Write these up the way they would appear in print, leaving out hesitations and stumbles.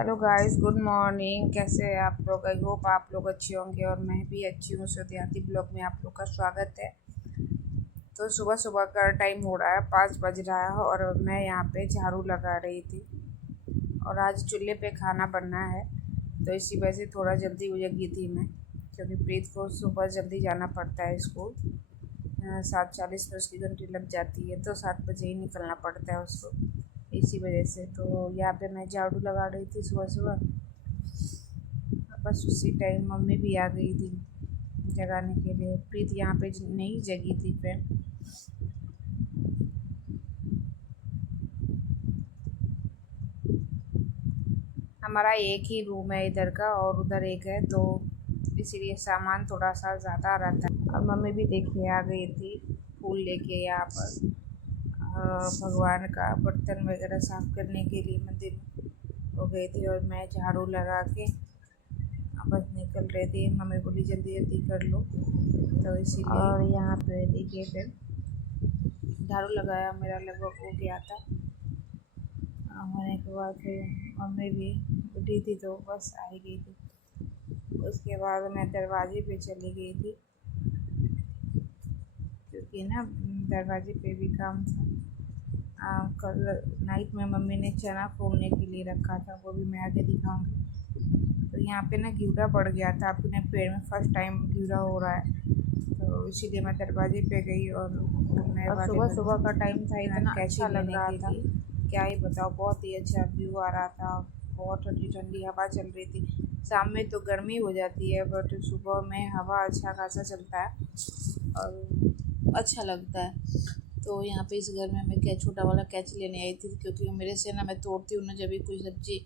Hello guys, good morning. कैसे हैं आप लोग? आई होप आप लोग अच्छे होंगे और मैं भी अच्छी हूँ। देहाती ब्लॉग में आप लोग का स्वागत है। तो सुबह सुबह का टाइम हो रहा है, 5 बज रहा है और मैं यहाँ पे झाड़ू लगा रही थी। और आज चूल्हे पे खाना बनना है, तो इसी वजह से थोड़ा जल्दी जगी थी मैं, क्योंकि प्रीत को सुबह जल्दी जाना पड़ता है स्कूल। 7:40 में उसकी घंटी लग जाती है, तो 7 बजे ही निकलना पड़ता है उसको। इसी वजह से तो यहाँ पे मैं झाड़ू लगा रही थी सुबह सुबह। बस उसी टाइम मम्मी भी आ गई थी जगाने के लिए। प्रीत यहाँ पे नहीं जगी थी फ्रेंड। हमारा एक ही रूम है इधर का और उधर एक है, तो इसीलिए सामान थोड़ा सा ज़्यादा रहता है। और मम्मी भी देखिए आ गई थी फूल लेके यहाँ पर, भगवान का बर्तन वगैरह साफ़ करने के लिए मंदिर में हो गई थी। और मैं झाड़ू लगा के बस निकल रही थी। मम्मी बोली जल्दी जल्दी कर लो, तो इसीलिए। और यहाँ पे देखिए फिर झाड़ू लगाया मेरा लगभग हो गया था। होने के बाद फिर मम्मी भी उठी थी, तो बस आ ही गई थी। उसके बाद मैं दरवाजे पे चली गई थी, क्योंकि ना दरवाजे पे भी काम था। कल नाइट में मम्मी ने चना फोड़ने के लिए रखा था, वो भी मैं आगे दिखाऊंगी। तो यहाँ पे ना घिउरा पड़ गया था अपने पेड़ में, फर्स्ट टाइम घिउरा हो रहा है, तो इसीलिए मैं दरवाजे पे गई। और सुबह सुबह का टाइम था, इतना अच्छा लग रहा था, क्या ही बताओ। बहुत ही अच्छा व्यू आ रहा था, बहुत ठंडी ठंडी हवा चल रही थी। शाम में तो गर्मी हो जाती है, बट सुबह में हवा अच्छा खासा चलता है और अच्छा लगता है। तो यहाँ पे इस घर में मैं छोटा वाला कैंची लेने आई थी, क्योंकि मेरे से ना मैं तोड़ती हूँ ना जब भी कोई सब्जी,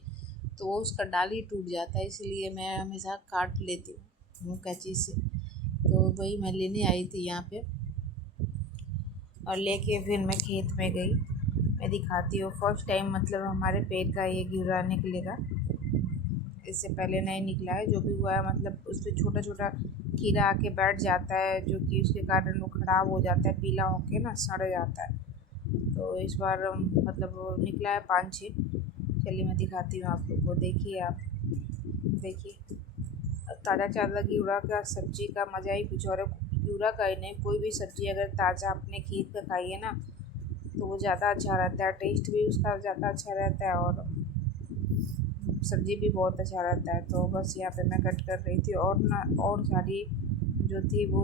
तो वो उसका डाल ही टूट जाता है, इसलिए मैं हमेशा काट लेती हूँ कैंची से। तो वही मैं लेने आई थी यहाँ पे, और लेके फिर मैं खेत में गई। मैं दिखाती हूँ, फर्स्ट टाइम मतलब हमारे पेड़ का ये घिउरा निकलेगा। इससे पहले नहीं निकला है। जो भी हुआ है मतलब उस पर छोटा छोटा कीड़ा आके बैठ जाता है, जो कि उसके कारण वो ख़राब हो जाता है, पीला होके ना सड़ जाता है। तो इस बार मतलब वो निकला है 5-6। चलिए मैं दिखाती हूँ आप लोग को। देखिए आप, देखिए ताज़ा ताज़ा घिउरा का सब्जी का मज़ा ही कुछ और है। घिउरा का ही नहीं, कोई भी सब्ज़ी अगर ताज़ा अपने खेत का खाइए ना, तो वो ज़्यादा अच्छा रहता है, टेस्ट भी उसका ज़्यादा अच्छा रहता है और सब्ज़ी भी बहुत अच्छा रहता है। तो बस यहाँ पे मैं कट कर रही थी, और ना और सारी जो थी वो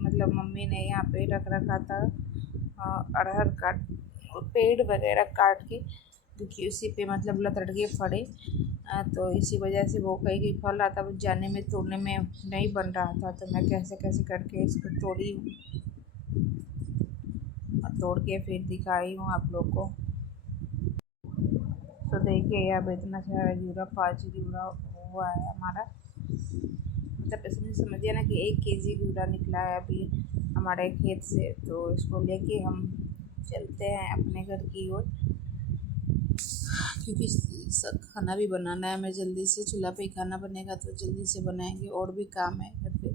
मतलब मम्मी ने यहाँ पे रख रखा था अरहर का पेड़ वगैरह काट के, क्योंकि उसी पे मतलब लतड़ के फड़े। तो इसी वजह से वो कहीं कहीं फल रहा था, वो जाने में तोड़ने में नहीं बन रहा था, तो मैं कैसे कैसे करके इसको तोड़ी हूँ और तोड़ के फिर दिखाई हूँ आप लोग को। तो देखिए यहाँ पे इतना सारा घिउरा, 5 घिउरा हुआ है हमारा। मतलब इसमें समझिए ना कि 1 केजी घिउरा निकला है अभी हमारे खेत से। तो इसको लेके हम चलते हैं अपने घर की ओर, क्योंकि सब खाना भी बनाना है। हमें जल्दी से चूल्हा पे ही खाना बनेगा, तो जल्दी से बनाएंगे, और भी काम है घर पे।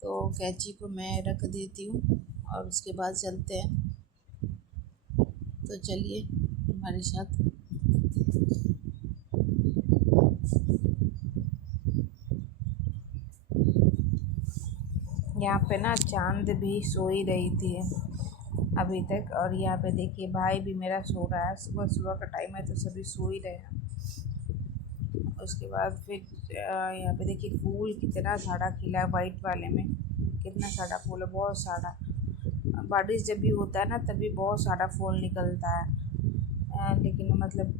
तो कैंची को मैं रख देती हूँ और उसके बाद चलते हैं। तो चलिए हमारे साथ। यहाँ पे ना चांद भी सो ही रही थी अभी तक। और यहाँ पे देखिए भाई भी मेरा सो रहा है, सुबह सुबह का टाइम है तो सभी सो ही रहे हैं। उसके बाद फिर यहाँ पे देखिए फूल कितना सारा खिला है, वाइट वाले में कितना सारा फूल है, बहुत सारा। बारिश जब भी होता है ना तभी बहुत सारा फूल निकलता है, लेकिन मतलब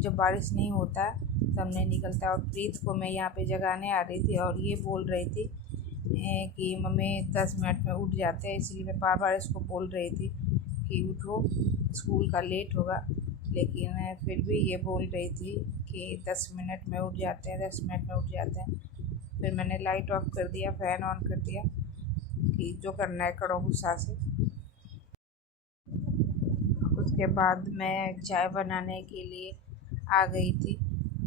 जब बारिश नहीं होता है तब नहीं निकलता है। और प्रीत को मैं यहाँ पे जगाने आ रही थी और ये बोल रही थी कि मम्मी 10 मिनट में उठ जाते हैं, इसलिए मैं बार बार इसको बोल रही थी कि उठो, स्कूल का लेट होगा। लेकिन फिर भी ये बोल रही थी कि 10 मिनट में उठ जाते हैं, 10 मिनट में उठ जाते हैं। फिर मैंने लाइट ऑफ कर दिया, फ़ैन ऑन कर दिया कि जो करना है करो गुस्सा से। उसके बाद मैं चाय बनाने के लिए आ गई थी।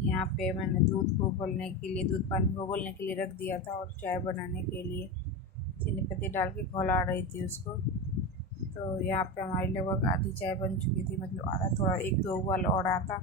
यहाँ पे मैंने दूध को उबलने के लिए, दूध पानी को उबलने के लिए रख दिया था, और चाय बनाने के लिए चीनी पत्ती डाल के खौला रही थी उसको। तो यहाँ पे हमारी लगभग आधी चाय बन चुकी थी, मतलब आधा, थोड़ा 1-2 उबाल और आता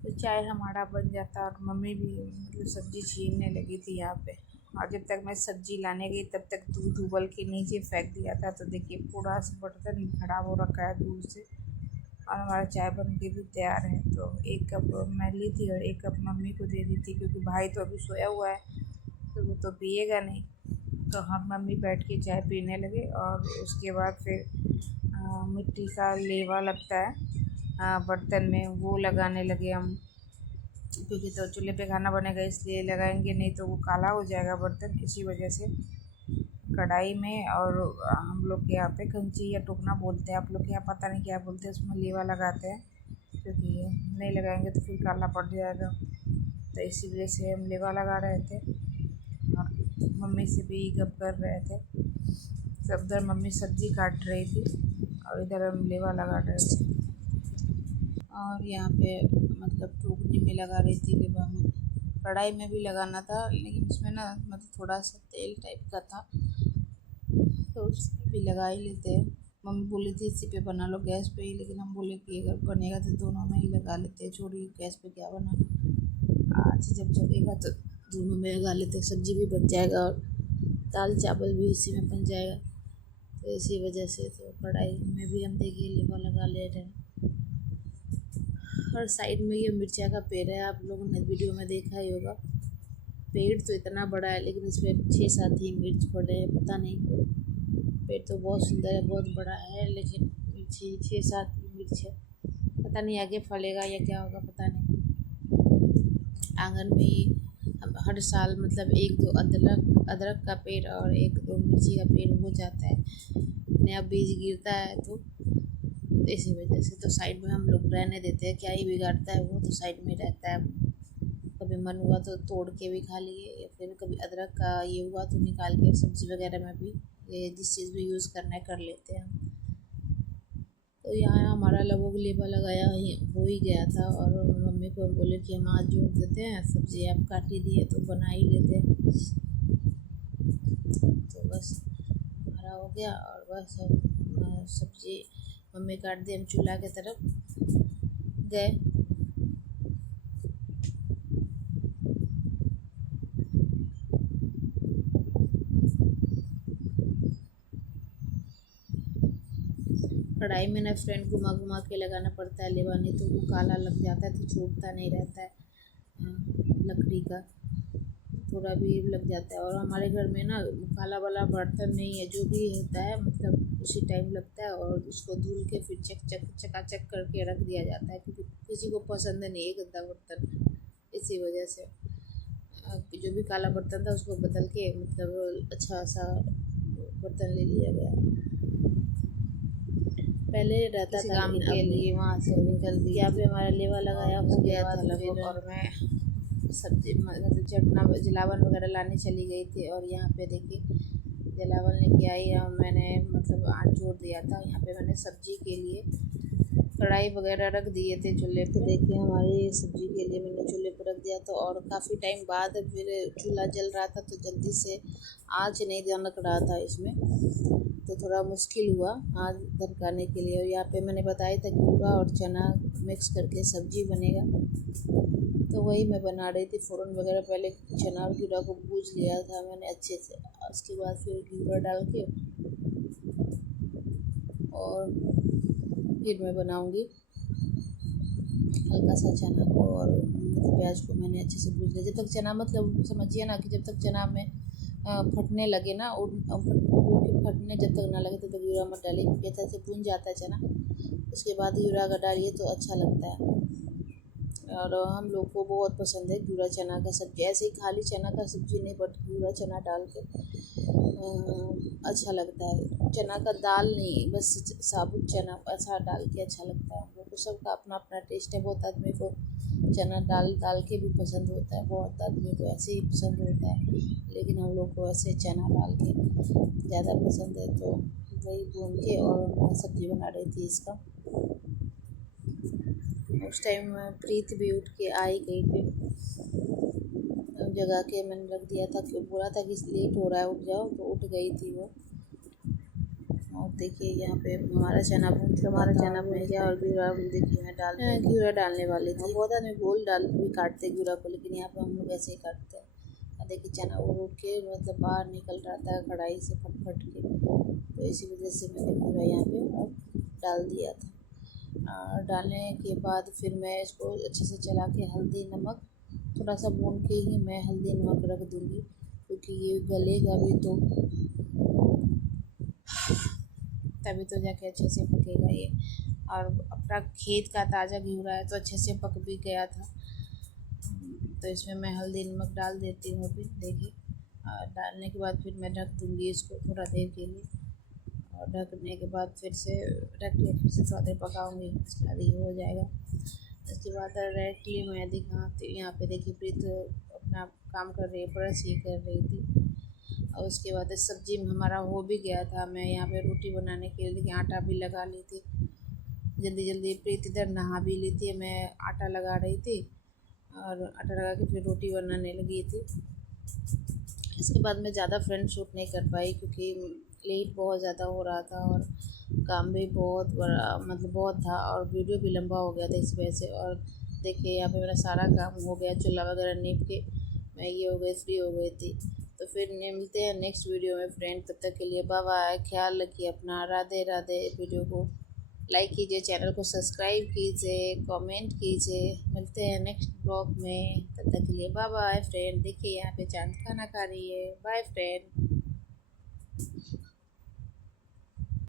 तो चाय हमारा बन जाता और मम्मी भी मतलब सब्ज़ी छीलने लगी थी यहाँ पे। और जब तक मैं सब्ज़ी लाने गई तब तक दूध उबल के नीचे फेंक दिया था, तो देखिए पूरा बर्तन खराब हो रखा है दूध से। और हमारा चाय बन के भी तैयार है। तो 1 कप मैं ली थी और 1 कप मम्मी को दे दी थी, क्योंकि भाई तो अभी सोया हुआ है तो वो तो पिएगा नहीं। तो हम मम्मी बैठ के चाय पीने लगे। और उसके बाद फिर मिट्टी का लेवा लगता है बर्तन में, वो लगाने लगे हम, क्योंकि तो चूल्हे पे खाना बनेगा इसलिए लगाएंगे, नहीं तो वो काला हो जाएगा बर्तन। इसी वजह से कढ़ाई में, और हम लोग के यहाँ पे कंची या टोकना बोलते हैं, आप लोग के यहाँ पता नहीं क्या बोलते हैं, उसमें लेवा लगाते हैं, क्योंकि नहीं लगाएंगे तो फिर काला पड़ जाएगा। तो इसी वजह से हम लेवा लगा रहे थे और मम्मी से भी गप कर रहे थे। सब उधर मम्मी सब्ज़ी काट रही थी और इधर हम लेवा लगा रहे थे। और यहाँ पे मतलब टोकनी में लगा रही थी लेवा में। कढ़ाई में भी लगाना था, लेकिन उसमें ना मतलब थोड़ा सा तेल टाइप का था, तो उसमें भी लगा ही लेते हैं। मम्मी बोली थी इसी पे बना लो गैस पे ही, लेकिन हम बोले कि अगर बनेगा तो दोनों में ही लगा लेते हैं, छोड़िए गैस पे क्या बनाना। आज जब जलेगा तो दोनों में लगा लेते हैं, सब्ज़ी भी बन जाएगा और दाल चावल भी इसी में बन जाएगा। तो इसी वजह से तो कढ़ाई में भी हम देखिए लेवा लगा ले रहे हैं। और साइड में ये मिर्चा का पेड़ है, आप लोगों ने वीडियो में देखा ही होगा। पेड़ तो इतना बड़ा है, लेकिन इसमें 6-7 ही मिर्च पड़े हैं, पता नहीं। पेड़ तो बहुत सुंदर है, बहुत बड़ा है, लेकिन मिर्ची 6-7 ही मिर्च है। पता नहीं आगे फलेगा या क्या होगा, पता नहीं। आंगन में ही हम हर साल मतलब 1-2 अदरक अदरक का पेड़ और 1-2 मिर्ची का पेड़ हो जाता है, नया बीज गिरता है तो इसी वजह से। तो साइड में हम लोग रहने देते हैं, क्या ही बिगाड़ता है, वो तो साइड में रहता है। कभी मन हुआ तो तोड़ के भी खा लिए, या फिर कभी अदरक का ये हुआ तो निकाल के सब्ज़ी वगैरह में भी ये जिस चीज़ भी यूज़ करना है कर लेते हैं हम। तो यहाँ हमारा लगभग लेबा लगाया ही हो ही गया था, और मम्मी को हम बोले कि हम आज जोड़ देते हैं, सब्ज़ी आप काट ही दिए तो बना ही लेते हैं। तो बस हरा हो गया, और बस अब सब्ज़ी मम्मी काट दी, हम चूल्हा की तरफ गए। कढ़ाई में ना फ्रेंड घुमा घुमा के लगाना पड़ता है लेवा, नहीं तो वो काला लग जाता है, तो छूटता नहीं रहता है लकड़ी का, थोड़ा भी लग जाता है। और हमारे घर में ना काला वाला बर्तन नहीं है, जो भी होता है मतलब उसी टाइम लगता है, और उसको धुल के फिर चकाचक करके रख दिया जाता है, क्योंकि किसी को पसंद नहीं है गंदा बर्तन। इसी वजह से जो भी काला बर्तन था उसको बदल के मतलब अच्छा सा बर्तन ले लिया गया। पहले रहता था काम के लिए वहाँ से निकल दी, यहाँ पे हमारा लेवा लगाया हो गया था लगभग, और मैं सब्जी मतलब चटना जलावन वगैरह लाने चली गई थी। और यहाँ पे देखिए जलावन लेके आई, और मैंने मतलब आँच जोड़ दिया था। यहाँ पे मैंने सब्जी के लिए कढ़ाई वगैरह रख दिए थे चूल्हे पे। देखिए हमारी सब्जी के लिए मैंने चूल्हे पर रख दिया था, और काफ़ी टाइम बाद फिर चूल्हा जल रहा था, तो जल्दी से आँच नहीं दमक रहा था इसमें, तो थोड़ा मुश्किल हुआ आँच धमकाने के लिए। और यहाँ पे मैंने बताया था घिउरा और चना मिक्स करके सब्जी बनेगा, तो वही मैं बना रही थी। फ़ौरन वगैरह पहले चना और घिउरा को भूज लिया था मैंने अच्छे से, उसके बाद फिर घिउरा डाल के और फिर मैं बनाऊंगी हल्का सा चना को, और मतलब प्याज को मैंने अच्छे से भूज लिया। जब तक चना मतलब समझिए ना कि जब तक चना में फटने लगे ना, फटने जब तक ना लगे तब तक घिउरा मत डालिए, क्योंकि अच्छा से भून जाता है चना। उसके बाद घिउरा अगर डालिए तो अच्छा लगता है, और हम लोग को बहुत पसंद है घिउरा चना का सब्ज़ी। ऐसे ही खाली चना का सब्ज़ी नहीं, बट घिउरा चना डाल के अच्छा लगता है। चना का दाल नहीं, बस साबुत चना ऐसा डाल के अच्छा लगता है। हम लोग को सबका अपना अपना टेस्ट है। बहुत आदमी को चना डाल के भी पसंद होता है, बहुत आदमी को ऐसे ही पसंद होता है, लेकिन हम लोग को ऐसे चना डाल के ज़्यादा पसंद है। तो वही भून के और मैं सब्ज़ी बना रही थी इसका। उस टाइम प्रीत भी उठ के आई गई थी, जगह के मैंने रख दिया था, क्यों बोला था कि लेट हो रहा है उठ जाओ, तो उठ गई थी वो। और देखिए यहाँ पे हमारा चना भून चुका गया और घिरा देखिए मैं घिरा डालने वाली थी। बहुत आदमी गोल डाल भी काटते घिरा को, लेकिन यहाँ पे हम लोग ऐसे ही काटते हैं। और देखिए चना उड़ के मतलब बाहर निकल रहा था कढ़ाई से फट फट के, तो इसी वजह से मैंने घिरा यहाँ पे डाल दिया था। और डालने के बाद फिर मैं इसको अच्छे से चला के हल्दी नमक थोड़ा सा भून के ही मैं हल्दी नमक रख दूँगी, क्योंकि ये गलेगा भी तो तभी तो जाके अच्छे से पकेगा ये। और अपना खेत का ताज़ा घिउरा है तो अच्छे से पक भी गया था। तो इसमें मैं हल्दी नमक डाल देती हूँ अभी देखिए। और डालने के बाद फिर मैं ढक दूँगी इसको थोड़ा देर के लिए, और ढकने के बाद फिर से ढक के फिर से थोड़ा देर पकाऊँगी, उसके बाद ये हो जाएगा। इसके बाद डायरेक्टली मैं दिखाती यहाँ पे देखिए प्रीत अपना काम कर रही है, ब्रश ये कर रही थी। और उसके बाद सब्जी में हमारा हो भी गया था। मैं यहाँ पे रोटी बनाने के लिए देखिए आटा भी लगा ली थी, जल्दी जल्दी प्रीत इधर नहा भी ली थी, मैं आटा लगा रही थी और आटा लगा के फिर रोटी बनाने लगी थी। इसके बाद मैं ज़्यादा फ्रंट शूट नहीं कर पाई क्योंकि लेट बहुत ज़्यादा हो रहा था और काम भी बहुत बड़ा मतलब बहुत था और वीडियो भी लंबा हो गया था इस वजह से। और देखिए यहाँ पे मेरा सारा काम हो गया, चूल्हा वगैरह नीप के मैं ये हो गई फ्री हो गई थी। तो फिर मिलते हैं नेक्स्ट वीडियो में फ्रेंड, तब तक के लिए बाय बाय, ख्याल रखिए अपना, राधे राधे। वीडियो को लाइक कीजिए, चैनल को सब्सक्राइब कीजिए, कमेंट कीजिए। मिलते हैं नेक्स्ट ब्लॉग में, तब तक के लिए बाय बाय फ्रेंड। देखिए यहाँ पे चांद खाना खा रही है। Bye friend.